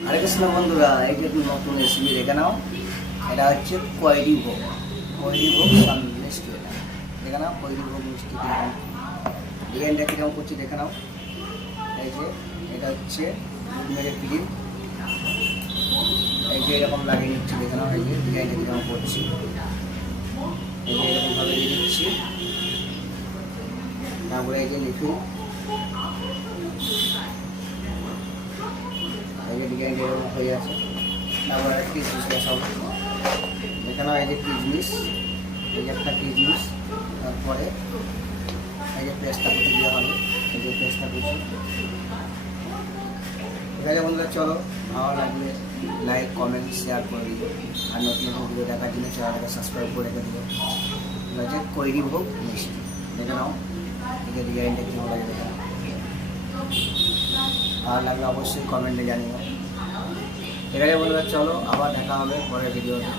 হরে কৃষ্ণ বন্ধুরা, এই যে নতুন রেসিপি দেখে নাও। এটা হচ্ছে কৈরি ভোগ। কৈরি ভোগ মিষ্টি। এটা দেখে নাও কৈরি ভোগ মিষ্টি কীরকম, ডিজাইনটা কীরকম করছি দেখে নাও। এই যে এটা হচ্ছে দুধ মেরে ক্রিম, এই যে এরকম লাগিয়ে নিচ্ছি দেখে নাও। এই যে ডিজাইনটা কীরকম করছি, এই যে এরকমভাবে দিয়ে দিচ্ছি। তারপরে এই যে লিখুন, এই যে ডিজাইনটা এরকম হয়ে আছে। তারপরে কিশমিশ বসাবো দেখে নাও। এই যে কিশমিশ, এই যে একটা কিশমিশ, তারপরে এই যে পেস্টটা কুচি দেওয়া হবে। এই যে পেস্টটা কুচি। ঠিক আছে বন্ধুরা, চলো, ভালো লাগলে লাইক কমেন্ট শেয়ার করে দিও, আর নতুন নতুন ভিডিও দেখার জন্য চ্যানেলটাকে সাবস্ক্রাইব করে রেখে দিও। এটা হচ্ছে কৈরি ভোগ মিষ্টি দেখে নাও। এই যে ডিজাইনটা কীভাবে লাগে দেখে নাও। ভালো লাগলে অবশ্যই কমেন্টে জানিও। ঠিক আছে বন্ধুরা, চলো আবার দেখা হবে পরের ভিডিওতে।